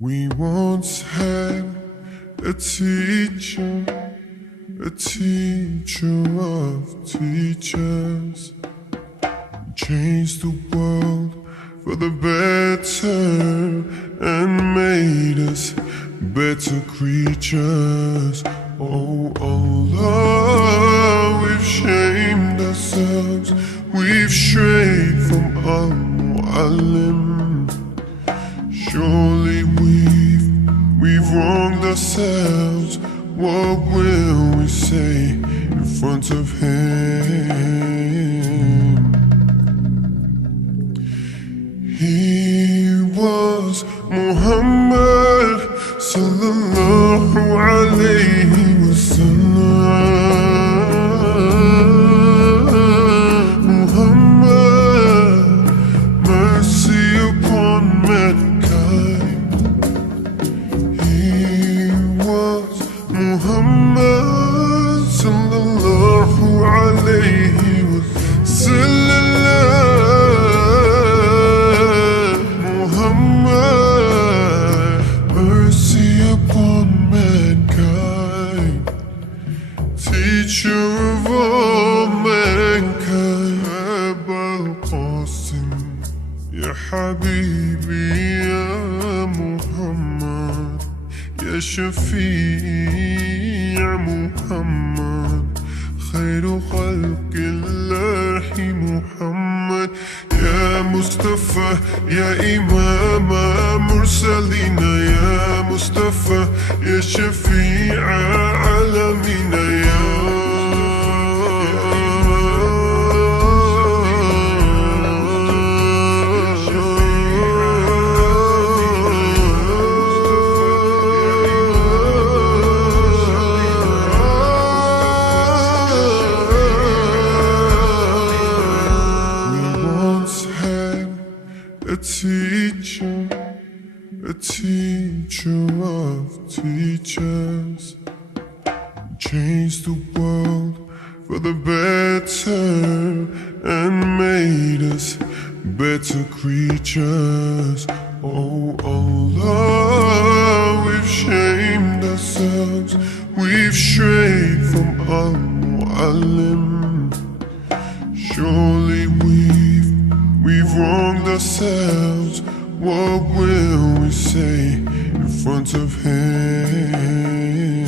We once had a teacher of teachers, changed the world for the better and made us better creatures. Oh Allah, we've shamed ourselves, we've strayed from Al-Mu'allim. Surely we've wronged ourselves. What will we say in front of him? He was Muhammad sallallahu alayhi wa sallam. Muhammad, mercy upon mankind. He was Muhammad sallallahu alayhi wa sallam. Muhammad, mercy upon mankind, teacher of all mankind. Abul Qasim, ya Habibi, ya Muhammad, ya Shafi' Muhammad, khayru khalqillahi Muhammad, ya Mustafa, ya Imam Mursalina, ya Mustafa, ya Shafi' Alamina, ya a teacher of teachers, changed the world for the better and made us better creatures. Oh Allah, we've shamed ourselves, we've strayed from Al-Mu'allim. Surely we've wronged ourselves. What will we say in front of him?